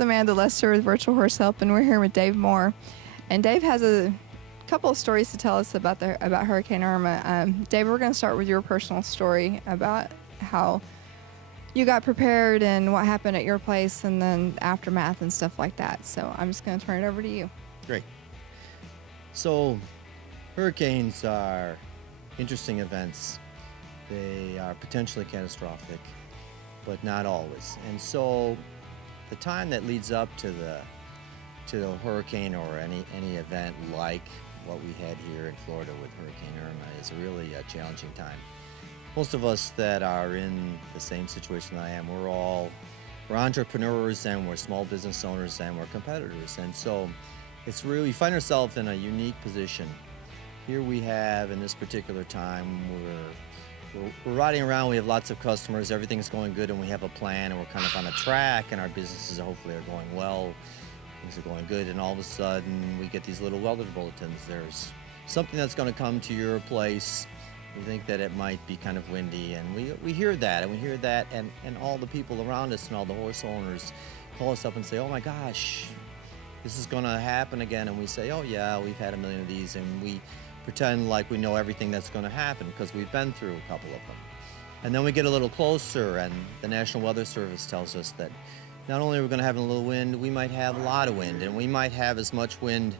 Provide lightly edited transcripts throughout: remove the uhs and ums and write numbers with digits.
Amanda Lester with Virtual Horse Help, and we're here with Dave Moore. And Dave has a couple of stories to tell us about Hurricane Irma. Dave, we're going to start with your personal story about how you got prepared and what happened at your place and then aftermath and stuff like that. So I'm just going to turn it over to you. Great. So hurricanes are interesting events. They are potentially catastrophic, but not always. And so the time that leads up to the hurricane or any event like what we had here in Florida with Hurricane Irma is really a challenging time. Most of us that are in the same situation I am, we're entrepreneurs and we're small business owners and we're competitors. And so we find ourselves in a unique position. Here we have, in this particular time, we're riding around, we have lots of customers, everything's going good, and we have a plan, and we're kind of on a track, and our businesses hopefully are going well, things are going good, and all of a sudden we get these little weather bulletins. There's something that's going to come to your place. We think that it might be kind of windy, and we hear that, and all the people around us and all the horse owners call us up and say, oh my gosh, this is going to happen again. And we say, oh yeah, we've had a million of these, and we pretend like we know everything that's going to happen because we've been through a couple of them. And then we get a little closer, and the National Weather Service tells us that not only are we going to have a little wind, we might have a lot of wind, and we might have as much wind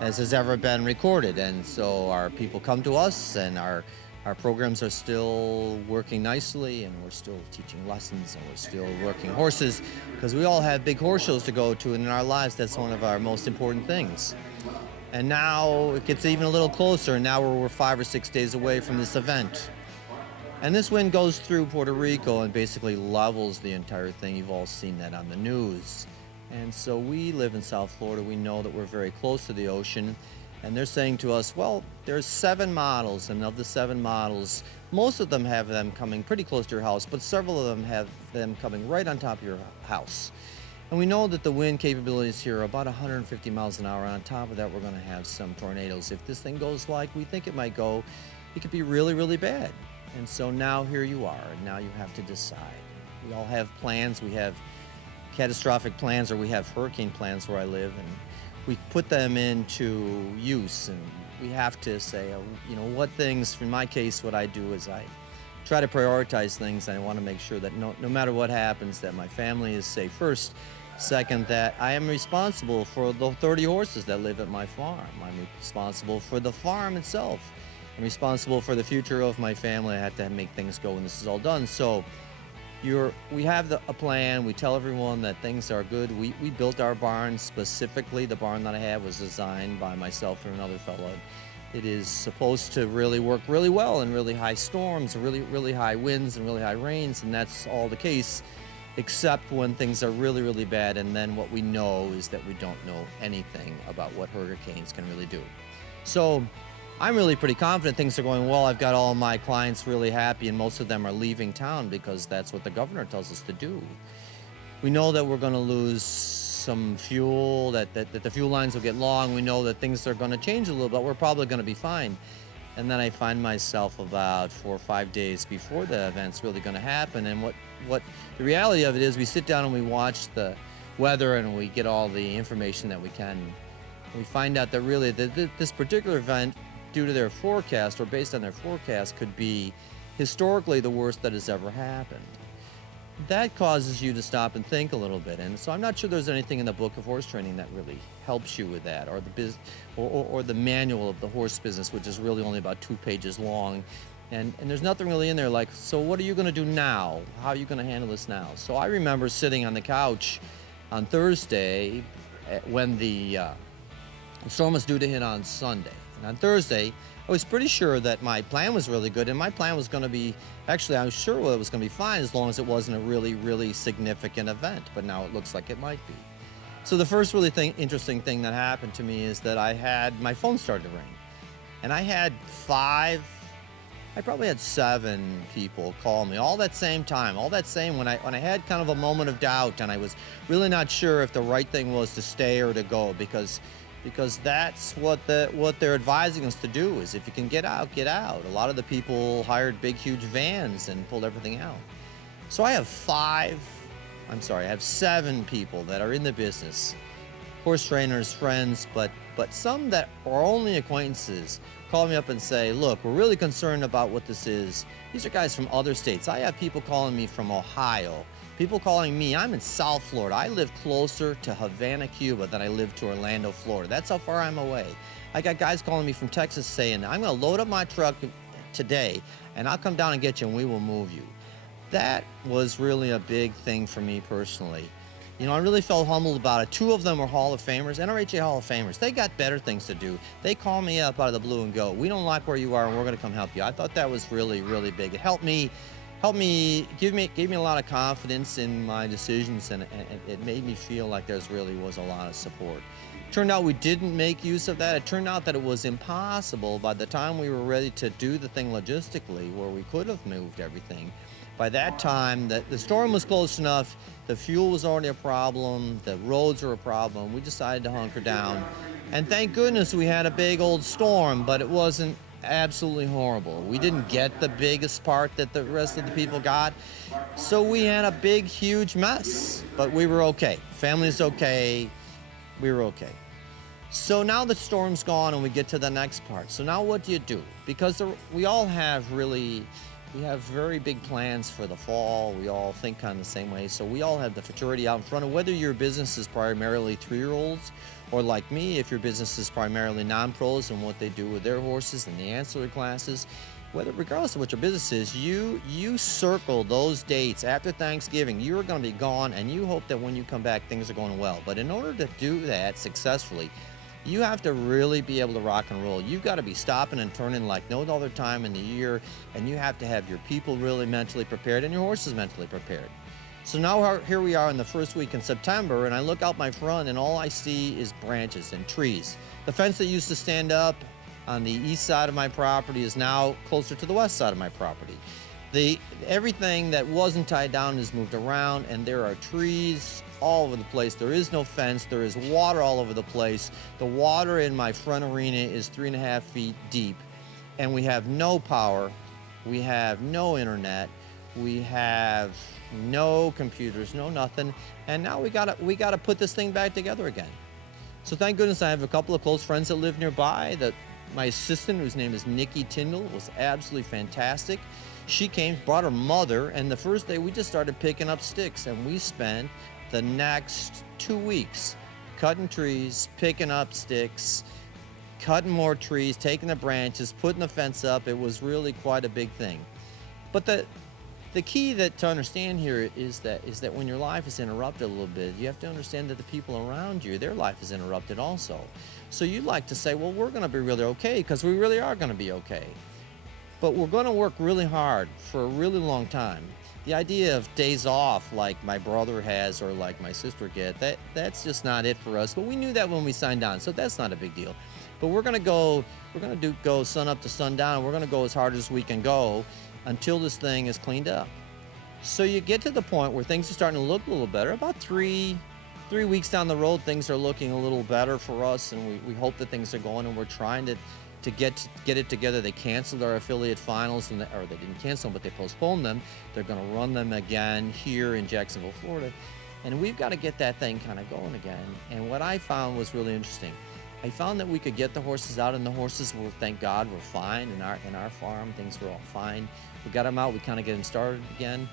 as has ever been recorded. And so our people come to us, and our programs are still working nicely, and we're still teaching lessons, and we're still working horses, because we all have big horse shows to go to, and in our lives that's one of our most important things. And now it gets even a little closer, and now we're 5 or 6 days away from this event. And this wind goes through Puerto Rico and basically levels the entire thing. You've all seen that on the news. And so we live in South Florida. We know that we're very close to the ocean. And they're saying to us, well, there's 7 models, and of the 7 models, most of them have them coming pretty close to your house, but several of them have them coming right on top of your house. And we know that the wind capabilities here are about 150 miles an hour. On top of that, we're going to have some tornadoes. If this thing goes like we think it might go, it could be really, really bad. And so now here you are, and now you have to decide. We all have plans. We have catastrophic plans, or we have hurricane plans where I live, and we put them into use. And we have to say, what things, in my case, what I do is I try to prioritize things, and I want to make sure that no matter what happens, that my family is safe first. Second, that I am responsible for the 30 horses that live at my farm. I'm responsible for the farm itself. I'm responsible for the future of my family. I have to make things go when this is all done. So we have a plan. We tell everyone that things are good. We built our barn specifically. The barn that I have was designed by myself and another fellow. It is supposed to really work really well in really high storms, really, really high winds and really high rains, and that's all the case, except when things are really, really bad. And then what we know is that we don't know anything about what hurricanes can really do. So I'm really pretty confident things are going well. I've got all my clients really happy, and most of them are leaving town because that's what the governor tells us to do. We know that we're going to lose some fuel, that the fuel lines will get long. We know that things are going to change a little bit. We're probably going to be fine. And then I find myself about 4 or 5 days before the event's really going to happen. And what the reality of it is, we sit down and we watch the weather and we get all the information that we can. We find out that really this particular event, due to their forecast or based on their forecast, could be historically the worst that has ever happened. That causes you to stop and think a little bit. And so I'm not sure there's anything in the book of horse training that really helps you with that, or or the manual of the horse business, which is really only about 2 pages long. And there's nothing really in there like, so what are you going to do now? How are you going to handle this now? So I remember sitting on the couch on Thursday when the storm was due to hit on Sunday. And on Thursday, I was pretty sure that my plan was really good, and my plan was going to be, actually I was sure it was going to be fine as long as it wasn't a really, really significant event, but now it looks like it might be. So the first really interesting thing that happened to me is that my phone started to ring. And I probably had 7 people call me all that same time, when I had kind of a moment of doubt, and I was really not sure if the right thing was to stay or to go, because that's what they're advising us to do, is if you can get out, get out. A lot of the people hired big, huge vans and pulled everything out. So I have 5 I have 7 people that are in the business, horse trainers, friends, but some that are only acquaintances call me up and say, look, we're really concerned about what this is. These are guys from other states. I have people calling me from Ohio, people calling me. I'm in South Florida. I live closer to Havana, Cuba than I live to Orlando, Florida. That's how far I'm away. I got guys calling me from Texas saying, I'm going to load up my truck today and I'll come down and get you and we will move you. That was really a big thing for me personally. You know, I really felt humbled about it. 2 of them are Hall of Famers, NRHA Hall of Famers. They got better things to do. They call me up out of the blue and go, we don't like where you are and we're going to come help you. I thought that was really, really big. It gave me a lot of confidence in my decisions, and it made me feel like there really was a lot of support. Turned out we didn't make use of that. It turned out that it was impossible by the time we were ready to do the thing logistically, where we could have moved everything. By that time, the storm was close enough, the fuel was already a problem, the roads were a problem. We decided to hunker down. And thank goodness we had a big old storm, but it wasn't absolutely horrible. We didn't get the biggest part that the rest of the people got. So we had a big, huge mess, but we were okay. Family's okay. We were okay. So now the storm's gone and we get to the next part. So now what do you do? Because we have very big plans for the fall. We all think kind of the same way. So we all have the futurity out in front of whether your business is primarily 3-year-olds or like me, if your business is primarily non-pros and what they do with their horses and the ancillary classes. Regardless of what your business is, you circle those dates after Thanksgiving. You're going to be gone and you hope that when you come back, things are going well. But in order to do that successfully, you have to really be able to rock and roll. You've got to be stopping and turning like no other time in the year, and you have to have your people really mentally prepared and your horses mentally prepared. So now here we are in the first week in September, and I look out my front and all I see is branches and trees. The fence that used to stand up on the east side of my property is now closer to the west side of my property. Everything that wasn't tied down is moved around, and there are trees all over the place. There is no fence. There is water all over the place. The water in my front arena is 3.5 feet deep, and we have no power. We have no internet. We have no computers, no nothing. And now we gotta put this thing back together again. So thank goodness I have a couple of close friends that live nearby. My assistant, whose name is Nikki Tyndall, was absolutely fantastic. She came, brought her mother, and the first day we just started picking up sticks, and we spent the next 2 weeks cutting trees, picking up sticks, cutting more trees, taking the branches, putting the fence up. It was really quite a big thing. But the key to understand here is that when your life is interrupted a little bit, you have to understand that the people around you, their life is interrupted also. So you'd like to say, well, we're going to be really okay, because we really are going to be okay. But we're going to work really hard for a really long time. The idea of days off like my brother has or like my sister that's just not it for us. But we knew that when we signed on, so that's not a big deal. But we're going to go sun up to sundown. We're going to go as hard as we can go until this thing is cleaned up. So you get to the point where things are starting to look a little better. About three weeks down the road, things are looking a little better for us, and we hope that things are going, and we're trying to get it together. They canceled our affiliate finals, or they didn't cancel them, but they postponed them. They're going to run them again here in Jacksonville, Florida, and we've got to get that thing kind of going again. And what I found was really interesting. I found that we could get the horses out, and the horses were, thank God, were fine. In our farm, things were all fine. We got them out. We kind of get them started again.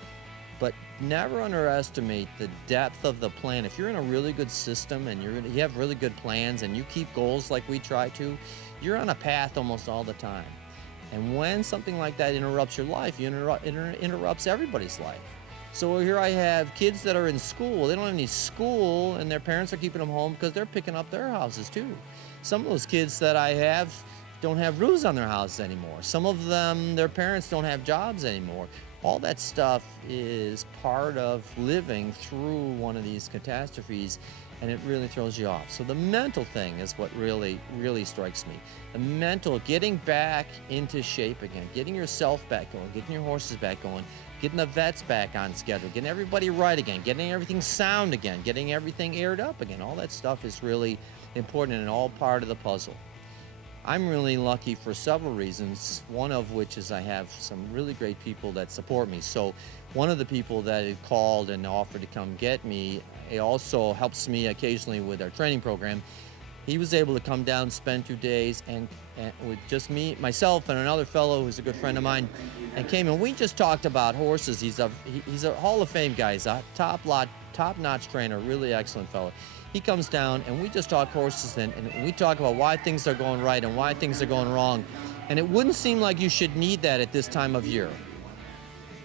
But never underestimate the depth of the plan. If you're in a really good system and you have really good plans and you keep goals like we try to, you're on a path almost all the time. And when something like that interrupts your life, interrupts everybody's life. So here I have kids that are in school. They don't have any school, and their parents are keeping them home because they're picking up their houses too. Some of those kids that I have don't have roofs on their houses anymore. Some of them, their parents don't have jobs anymore. All that stuff is part of living through one of these catastrophes, and it really throws you off. So the mental thing is what really, really strikes me. The mental, getting back into shape again, getting yourself back going, getting your horses back going, getting the vets back on schedule, getting everybody right again, getting everything sound again, getting everything aired up again. All that stuff is really important and all part of the puzzle. I'm really lucky for several reasons, one of which is I have some really great people that support me. So one of the people that had called and offered to come get me, it also helps me occasionally with our training program. He was able to come down, spend 2 days, and with just me, myself, and another fellow who's a good friend of mine, and came and we just talked about horses. He's a Hall of Fame guy. He's a top-notch trainer, really excellent fellow. He comes down and we just talk horses and we talk about why things are going right and why things are going wrong. And it wouldn't seem like you should need that at this time of year.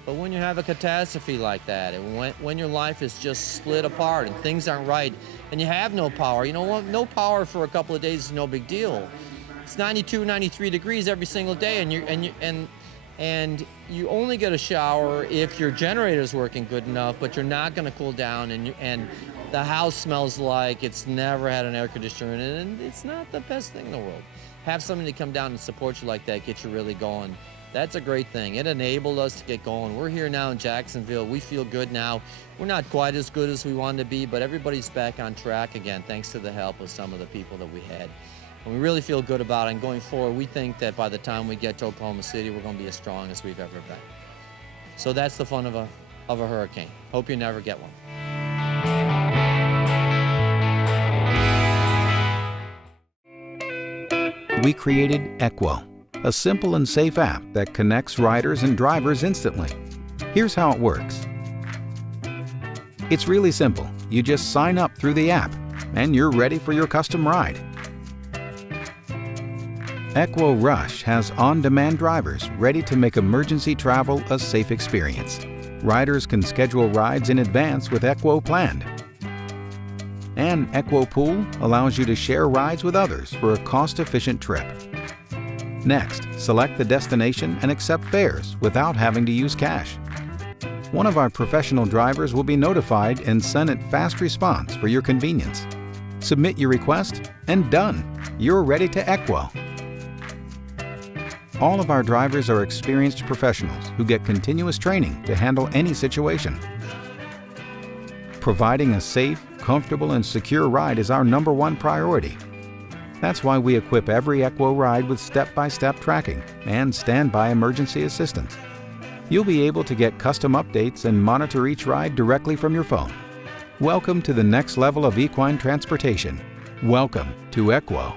But when you have a catastrophe like that, and when your life is just split apart and things aren't right and you have no power, you know what? No power for a couple of days is no big deal. It's 92, 93 degrees every single day, and you only get a shower if your generator is working good enough, but you're not going to cool down, and the house smells like it's never had an air conditioner in it, and it's not the best thing in the world. Have somebody come down and support you like that, get you really going. That's a great thing. It enabled us to get going. We're here now in Jacksonville. We feel good now. We're not quite as good as we wanted to be, but everybody's back on track again, thanks to the help of some of the people that we had. And we really feel good about it. And going forward, we think that by the time we get to Oklahoma City, we're going to be as strong as we've ever been. So that's the fun of a hurricane. Hope you never get one. We created Equo, a simple and safe app that connects riders and drivers instantly. Here's how it works. It's really simple. You just sign up through the app, and you're ready for your custom ride. Equo Rush has on-demand drivers ready to make emergency travel a safe experience. Riders can schedule rides in advance with Equo Planned. And Equo Pool allows you to share rides with others for a cost-efficient trip. Next, select the destination and accept fares without having to use cash. One of our professional drivers will be notified and send a fast response for your convenience. Submit your request, and done! You're ready to Equo. All of our drivers are experienced professionals who get continuous training to handle any situation. Providing a safe, comfortable, and secure ride is our #1 priority. That's why we equip every Equo ride with step-by-step tracking and standby emergency assistance. You'll be able to get custom updates and monitor each ride directly from your phone. Welcome to the next level of equine transportation. Welcome to Equo.